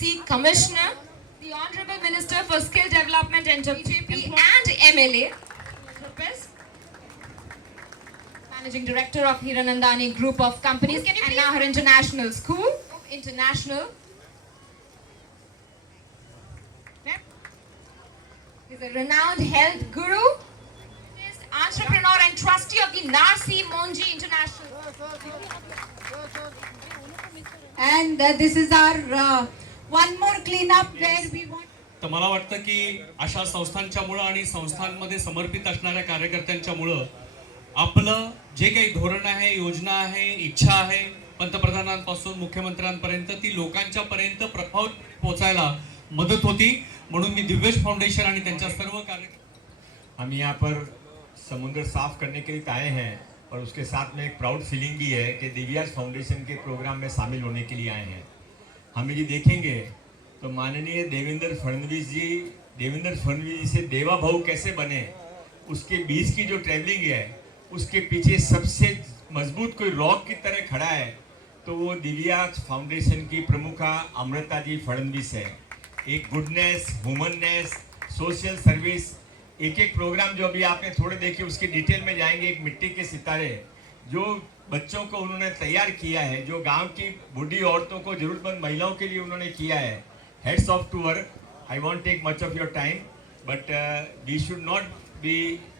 BMC Commissioner, the Honorable Minister for Skill Development and BJP and MLA, Managing Director of Hiranandani Group of Companies, and Nahar International School of International. He's a renowned health guru, entrepreneur and trustee of the Narsi Monji International. And this is our one more cleanup where we want. तर मला वाटतं की अशा संस्थांच्यामुळं आणि संस्थांमध्ये समर्पित असणाऱ्या कार्यकर्त्यांच्यामुळं आपलं जे काही धोरण आहे, योजना आहे, इच्छा आहे, पंतप्रधानांपासून मुख्यमंत्र्यांपर्यंत ती लोकांच्या पर्यंत प्रभाव पोहोचायला मदत होती. म्हणून मी दिव्यज फाउंडेशन आणि त्यांच्या सर्व हम यहाँ पर समुद्र साफ करने के लिए आए हैं और उसके साथ में एक प्राउड फीलिंग भी है कि दिव्याज फाउंडेशन के प्रोग्राम में शामिल होने के लिए आए हैं. हम ये देखेंगे तो माननीय देवेंद्र फडणवीस जी से देवा भाऊ कैसे बने, उसके बीच की जो ट्रैवलिंग है उसके पीछे सबसे मजबूत कोई रॉक की तरह खड़ा है तो वो दिव्याज फाउंडेशन की प्रमुखा अमृता जी फडणवीस है. एक गुडनेस, ह्यूमननेस, सोशल सर्विस, एक एक प्रोग्राम जो अभी आपने थोड़े देखे उसके डिटेल में जाएंगे. एक मिट्टी के सितारे जो बच्चों को उन्होंने तैयार किया है, जो गांव की बूढ़ी औरतों को, जरूरतमंद महिलाओं के लिए उन्होंने किया है. Hats off to work. I won't take much of your time but we should not be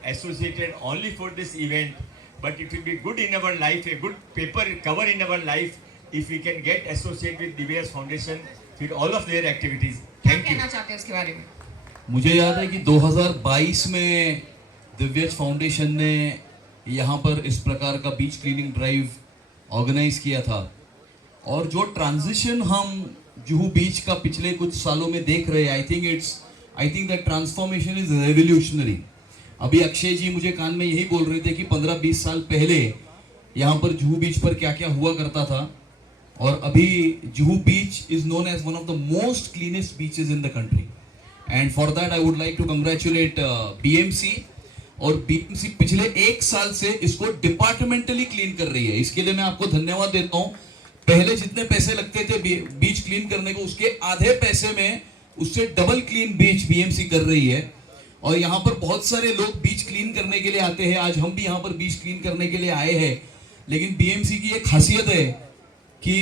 associated only for this event but it will be good in our life, a good paper cover in our life if we can get associate with Divya's foundation with all of their activities. Thank you. कहना चाहते हैं उसके बारे में? मुझे याद है कि 2022 में दिव्यज फाउंडेशन ने यहाँ पर इस प्रकार का बीच क्लीनिंग ड्राइव ऑर्गेनाइज किया था और जो ट्रांजिशन हम जुहू बीच का पिछले कुछ सालों में देख रहे हैं, I think that transformation is revolutionary. अभी अक्षय जी मुझे कान में यही बोल रहे थे कि 15-20 साल पहले यहाँ पर जुहू बीच पर क्या क्या हुआ करता था और अभी Juhu beach is known as one of the most cleanest beaches in the country. And for that I would like to congratulate BMC. और BMC पिछले 1 साल से इसको डिपार्टमेंटली क्लीन कर रही है. इसके लिए मैं आपको धन्यवाद देता हूँ. पहले जितने पैसे लगते थे बीच क्लीन करने को, उसके आधे पैसे में उससे डबल क्लीन बीच BMC कर रही है. और यहाँ पर बहुत सारे लोग बीच क्लीन करने के लिए आते हैं. आज हम भी यहाँ पर बीच क्लीन करने के लिए आए हैं. लेकिन BMC की एक खासियत है कि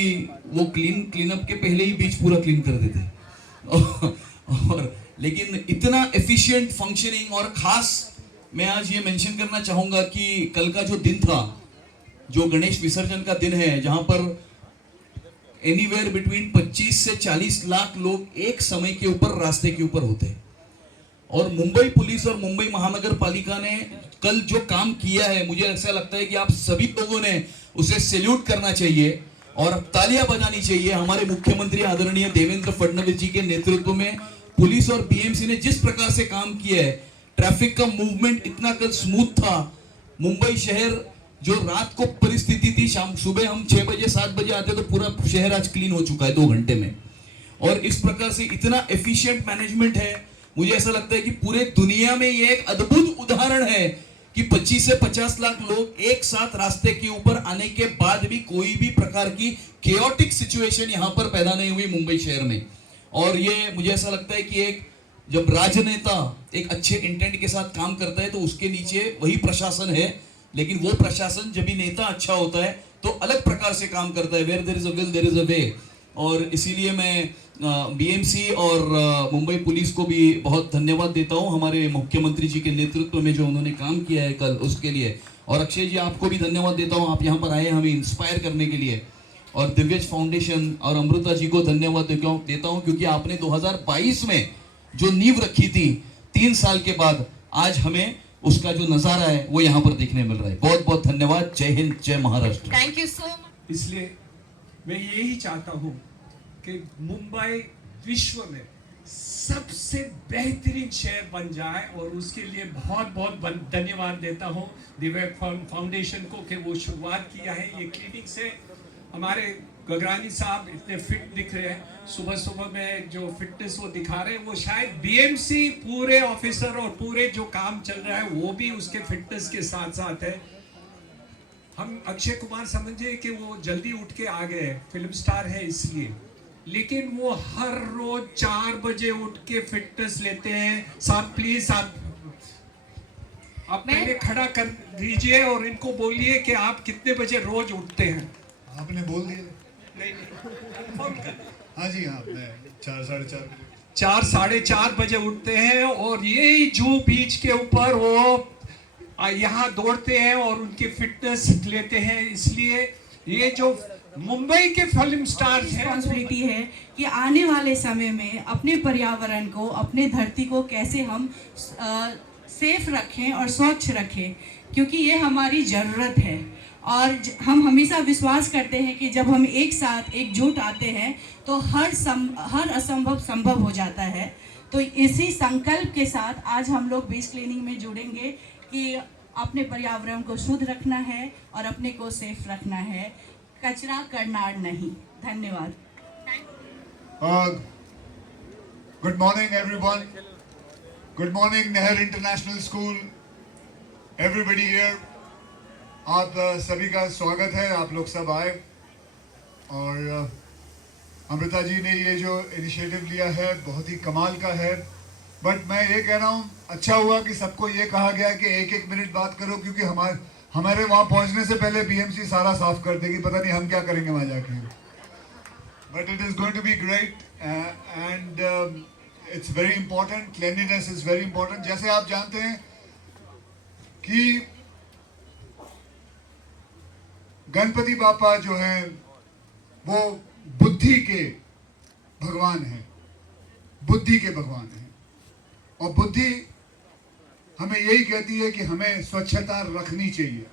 वो क्लीनअप के पहले ही बीच पूरा क्लीन कर देते हैं. और लेकिन इतना एफिशिएंट फंक्शनिंग. और खास मैं आज ये मेंशन करना चाहूंगा कि कल का जो दिन था, जो गणेश विसर्जन का दिन है, जहां पर एनीवेयर बिटवीन 25 से 40 लाख लोग एक समय के ऊपर रास्ते के ऊपर होते हैं. और मुंबई पुलिस और मुंबई महानगर पालिका ने कल जो काम किया है, मुझे ऐसा लगता है कि आप सभी लोगों ने उसे सैल्यूट करना चाहिए और तालियां बजानी चाहिए. हमारे मुख्यमंत्री आदरणीय देवेंद्र फडणवीस जी के नेतृत्व में पुलिस और BMC ने जिस प्रकार से काम किया है, ट्रैफिक का मूवमेंट इतना कल स्मूथ था. मुंबई शहर जो रात को परिस्थिति थी, शाम सुबह हम 6 बजे 7 बजे आते तो पूरा शहर आज क्लीन हो चुका है 2 घंटे में. और इस प्रकार से इतना एफिशिएंट मैनेजमेंट है. मुझे ऐसा लगता है कि पूरे दुनिया में ये एक अद्भुत उदाहरण है कि 25 से 50 लाख लोग एक साथ रास्ते के ऊपर आने के बाद भी कोई भी प्रकार की केओटिक सिचुएशन यहाँ पर पैदा नहीं हुई मुंबई शहर में. और ये मुझे ऐसा लगता है कि एक जब राजनेता एक अच्छे इंटेंट के साथ काम करता है तो उसके नीचे वही प्रशासन है. लेकिन वो प्रशासन जब भी नेता अच्छा होता है तो अलग प्रकार से काम करता है. Where there is a will there is a way. और इसीलिए मैं BMC और मुंबई पुलिस को भी बहुत धन्यवाद देता हूँ, हमारे मुख्यमंत्री जी के नेतृत्व में जो उन्होंने काम किया है कल, उसके लिए. और अक्षय जी आपको भी धन्यवाद देता हूँ, आप यहाँ पर आए हमें इंस्पायर करने के लिए. और दिव्यज फाउंडेशन और अमृता जी को धन्यवाद देता हूं क्योंकि आपने 2022 में जो नींव रखी थी, 3 साल के बाद आज हमें उसका जो नजारा है वो यहाँ पर देखने मिल रहा है. बहुत बहुत धन्यवाद. जय हिंद, जय Maharashtra. Thank you so much. इसलिए मैं यही चाहता हूँ कि मुंबई विश्व में सबसे बेहतरीन शहर बन जाए और उसके लिए बहुत बहुत धन्यवाद देता हूँ दिव्य फाउंडेशन को कि वो शुरुआत किया है ये क्लिनिक से. हमारे गगरानी साहब इतने फिट दिख रहे हैं, सुबह सुबह में जो फिटनेस वो दिखा रहे हैं वो शायद BMC पूरे ऑफिसर और पूरे जो काम चल रहा है वो भी उसके फिटनेस के साथ साथ है. हम अक्षय कुमार समझे कि वो जल्दी उठ के आ गए, फिल्म स्टार है इसलिए, लेकिन वो हर रोज 4 बजे उठ के फिटनेस लेते हैं। साहब प्लीज आप पहले खड़ा कर दीजिए और इनको बोलिए कि आप कितने बजे रोज उठते हैं। आपने बोल दिया। नहीं फोन कर। हाँ जी, हाँ, मैं 4 साढ़े 4 4 साढ़े 4 बजे उठते हैं और यही जूहू बीच के ऊपर वो यहाँ दौड़ते हैं और उनकी फिटनेस लेते हैं। इसलिए ये जो मुंबई के फिल्म स्टार्स हैं, रिस्पॉन्सिबिलिटी है कि आने वाले समय में अपने पर्यावरण को, अपने धरती को कैसे हम सेफ रखें और स्वच्छ रखें, क्योंकि ये हमारी ज़रूरत है। और हम हमेशा विश्वास करते हैं कि जब हम एक साथ एकजुट आते हैं तो हर असंभव संभव हो जाता है। तो इसी संकल्प के साथ आज हम लोग बीच क्लीनिंग में जुड़ेंगे कि अपने पर्यावरण को शुद्ध रखना है और अपने को सेफ रखना है, कचरा करना नहीं। धन्यवाद। Good morning everyone. Good morning Nehru international school, everybody here. आप सभी का स्वागत है, आप लोग सब आए। और अमृता जी ने ये जो इनिशिएटिव लिया है बहुत ही कमाल का है। बट मैं ये कह रहा हूँ, अच्छा हुआ कि सबको ये कहा गया कि 1-1 मिनट बात करो, क्योंकि हमारे वहाँ पहुँचने से पहले बीएमसी सारा साफ कर देगी। पता नहीं हम क्या करेंगे वहाँ जाके। But it is going to be great and it's very important. Cleanliness is very important. जैसे आप जानते हैं कि गणपति बापा जो हैं वो बुद्धि के भगवान हैं, बुद्धि के भगवान हैं। और बुद्धि हमें यही कहती है कि हमें स्वच्छता रखनी चाहिए।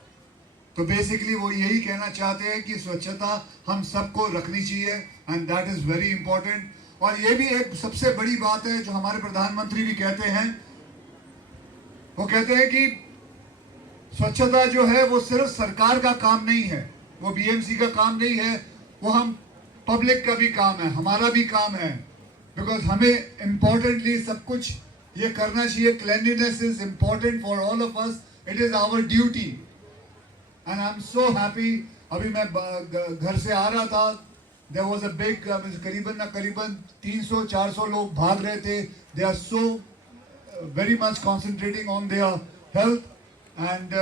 तो बेसिकली वो यही कहना चाहते हैं कि स्वच्छता हम सबको रखनी चाहिए and that is very important. और ये भी एक सबसे बड़ी बात है जो हमारे प्रधानमंत्री भी कहते हैं। वो कहते हैं कि स्वच्छता जो है वो सिर्फ सरकार का काम नहीं है, वो बीएमसी का काम नहीं है, वो हम पब्लिक का भी काम है, हमारा भी काम है। बिकॉज हमें इम्पोर्टेंटली सब कुछ ये करना चाहिए। Cleanliness is important for all of us, it is our duty and I am so happy. अभी मैं घर से आ रहा था, देयर वाज अ बिग करीबन 300-400 लोग भाग रहे थे। They are so very much concentrating on their health and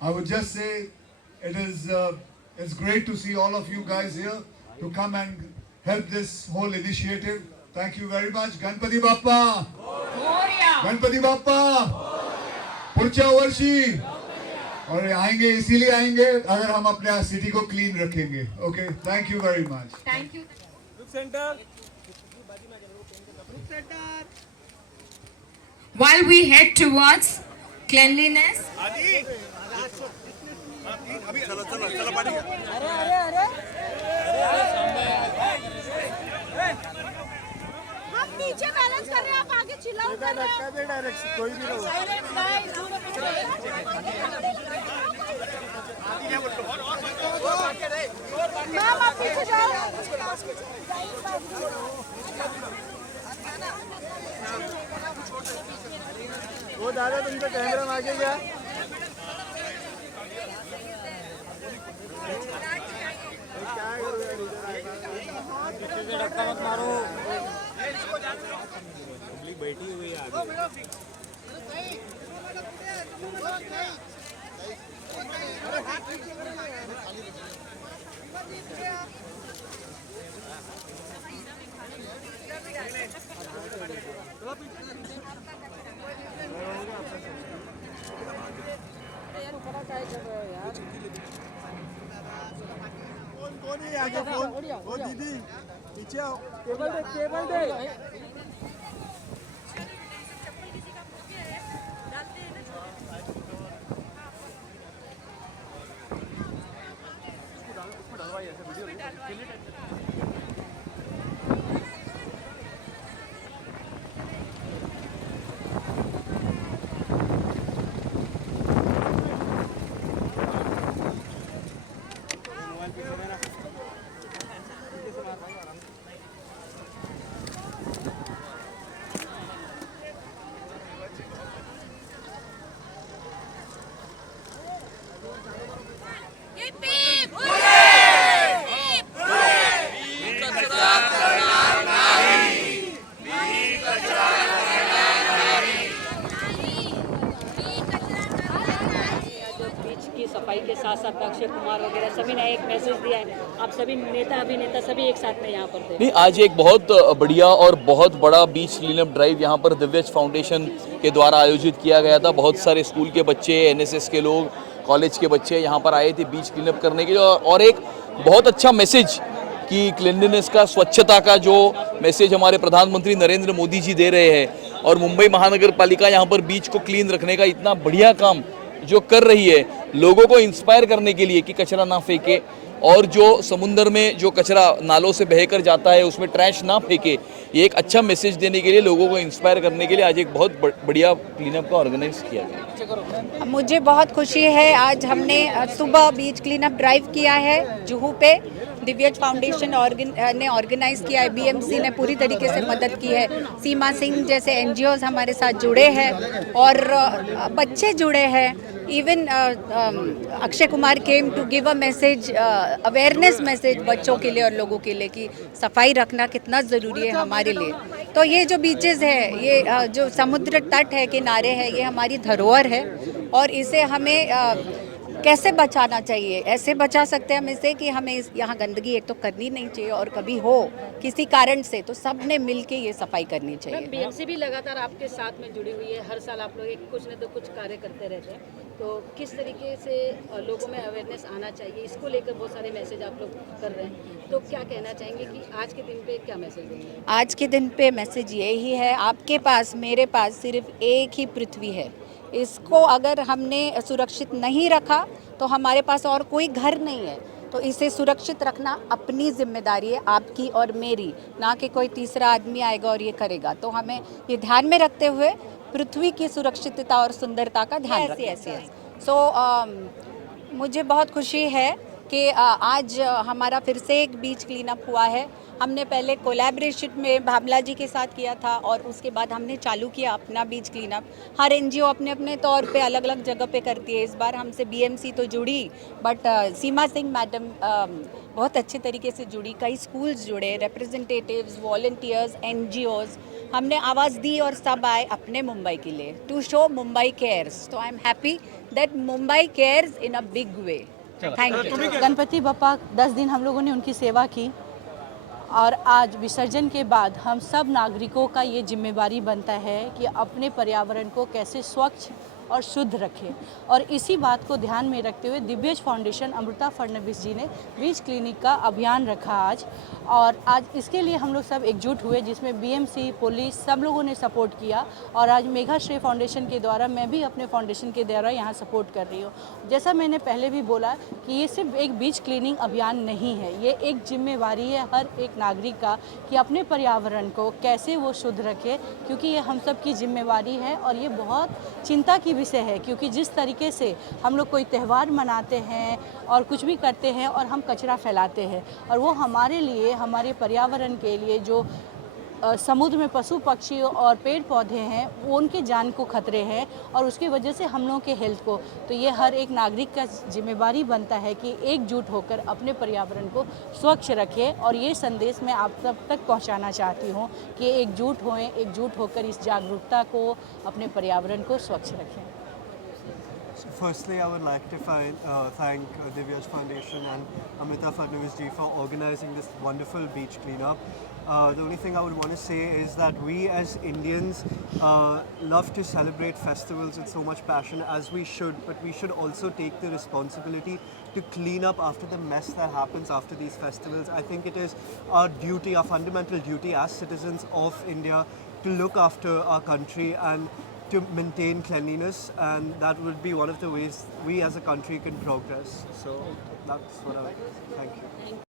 I would just say it's great to see all of you guys here to come and help this whole initiative. Thank you very much. Ganpati Bappa Moria, Ganpati Bappa पुढच्या वर्षी। और आएंगे इसीलिए आएंगे अगर हम अपने city को क्लीन रखेंगे। Okay, thank you very much. Thank you. While we head towards cleanliness, हम नीचे बैलेंस कर रहे हैं, आप आगे चिल्लाओ कर रहे हैं। डायरेक्ट कोई भी रहो। मैम आप पीछे जाओ। वो दादा तुमको कैमरा में आगे गया। धक्का मत मारो, पब्लिक बैठी हुई है आगे। कौन है आगे? वो दीदी पीछे आओ। टेबल दे। के साथ साथ अक्षय कुमार वगैरह सभी ने एक मैसेज दिया है, आप सभी नेता अभिनेता सभी एक साथ में यहाँ पर थे। नहीं, आज एक बहुत बढ़िया और बहुत बड़ा बीच क्लीनअप ड्राइव यहाँ पर दिव्यज फाउंडेशन के द्वारा आयोजित किया गया था। बहुत सारे स्कूल के बच्चे, एनएसएस के लोग, कॉलेज के बच्चे यहाँ पर आए थे बीच क्लीनअप करने के लिए, और एक बहुत अच्छा मैसेज कि क्लीनलीनेस का, स्वच्छता का जो मैसेज हमारे प्रधानमंत्री नरेंद्र मोदी जी दे रहे हैं, और मुंबई महानगर पालिका यहाँ पर बीच को क्लीन रखने का इतना बढ़िया काम जो कर रही है, लोगों को इंस्पायर करने के लिए कि कचरा ना फेंके, और जो समुद्र में जो कचरा नालों से बहकर जाता है उसमें ट्रैश ना फेंके, ये एक अच्छा मैसेज देने के लिए, लोगों को इंस्पायर करने के लिए आज एक बहुत बढ़िया क्लीनअप का ऑर्गेनाइज किया गया। मुझे बहुत खुशी है, आज हमने सुबह बीच क्लीनअप ड्राइव किया है जुहू पे। दिव्यज फाउंडेशन ने ऑर्गेनाइज किया है, बीएमसी ने पूरी तरीके से मदद की है, सीमा सिंह जैसे एनजीओज हमारे साथ जुड़े हैं और बच्चे जुड़े हैं। Even Akshay Kumar came to give a message, awareness message बच्चों के लिए और लोगों के लिए कि सफाई रखना कितना ज़रूरी है हमारे लिए। तो ये जो बीचेस है, ये जो समुद्र तट है, किनारे है, ये हमारी धरोहर है और इसे हमें कैसे बचाना चाहिए। ऐसे बचा सकते हैं हम इसे कि हमें यहाँ गंदगी एक तो करनी नहीं चाहिए, और कभी हो किसी कारण से तो सब ने मिल के ये सफाई करनी चाहिए। बीएमसी भी लगातार आपके साथ में जुड़ी हुई है, हर साल आप लोग कुछ न तो कुछ कार्य करते रहते हैं, तो किस तरीके से लोगों में अवेयरनेस आना चाहिए, इसको लेकर बहुत सारे मैसेज आप लोग कर रहे हैं, तो क्या कहना चाहेंगे कि आज के दिन पे क्या मैसेज देंगे? आज के दिन पे मैसेज यही है, आपके पास, मेरे पास सिर्फ एक ही पृथ्वी है। इसको अगर हमने सुरक्षित नहीं रखा तो हमारे पास और कोई घर नहीं है। तो इसे सुरक्षित रखना अपनी जिम्मेदारी है, आपकी और मेरी, ना कि कोई तीसरा आदमी आएगा और ये करेगा। तो हमें ये ध्यान में रखते हुए पृथ्वी की सुरक्षितता और सुंदरता का ध्यान रखें। सो मुझे बहुत खुशी है कि आज हमारा फिर से एक बीच क्लीनअप हुआ है। हमने पहले कोलैबोरेशन में भावला जी के साथ किया था और उसके बाद हमने चालू किया अपना बीच क्लीनअप। हर एनजीओ अपने अपने तौर पे अलग अलग जगह पे करती है। इस बार हमसे बीएमसी तो जुड़ी, बट सीमा सिंह मैडम बहुत अच्छे तरीके से जुड़ी, कई स्कूल्स जुड़े, रिप्रेजेंटेटिव्स, वॉलंटियर्स, एनजीओज, हमने आवाज़ दी और सब आए अपने मुंबई के लिए, टू शो मुंबई केयर्स। तो I am happy that Mumbai cares in a big way. Thank you. Ganpati Bappa 10 दिन हम लोगों ने उनकी सेवा की, और आज विसर्जन के बाद हम सब नागरिकों का ये जिम्मेदारी बनता है कि अपने पर्यावरण को कैसे स्वच्छ और शुद्ध रखें। और इसी बात को ध्यान में रखते हुए दिव्यज फाउंडेशन अमृता फडणवीस जी ने बीच क्लिनिक का अभियान रखा आज, और आज इसके लिए हम लोग सब एकजुट हुए, जिसमें बीएमसी, पुलिस, सब लोगों ने सपोर्ट किया। और आज मेघाश्री फाउंडेशन के द्वारा मैं भी अपने फाउंडेशन के द्वारा यहाँ सपोर्ट कर रही हूँ। जैसा मैंने पहले भी बोला कि ये सिर्फ एक बीच क्लीनिंग अभियान नहीं है, ये एक जिम्मेवारी है हर एक नागरिक का कि अपने पर्यावरण को कैसे वो शुद्ध रखे, क्योंकि ये हम सब की जिम्मेवारी है। और ये बहुत चिंता की विषय है, क्योंकि जिस तरीके से हम लोग कोई त्यौहार मनाते हैं और कुछ भी करते हैं और हम कचरा फैलाते हैं, और वो हमारे लिए, हमारे पर्यावरण के लिए जो समुद्र में पशु पक्षी और पेड़ पौधे हैं वो उनके जान को खतरे हैं, और उसकी वजह से हम लोगों के हेल्थ को। तो ये हर एक नागरिक का जिम्मेवारी बनता है कि एकजुट होकर अपने पर्यावरण को स्वच्छ रखें। और ये संदेश मैं आप सब तक पहुंचाना चाहती हूं कि एकजुट होएं, एकजुट होकर इस जागरूकता को, अपने पर्यावरण को स्वच्छ रखें। Firstly, I would like to thank Divyaj Foundation and Amrita Fadnavis ji for organizing this wonderful beach cleanup. The only thing I would want to say is that we as Indians love to celebrate festivals with so much passion, as we should, but we should also take the responsibility to clean up after the mess that happens after these festivals. I think it is our duty, our fundamental duty as citizens of India, to look after our country and to maintain cleanliness, and that would be one of the ways we as a country can progress. So that's what I would thank you.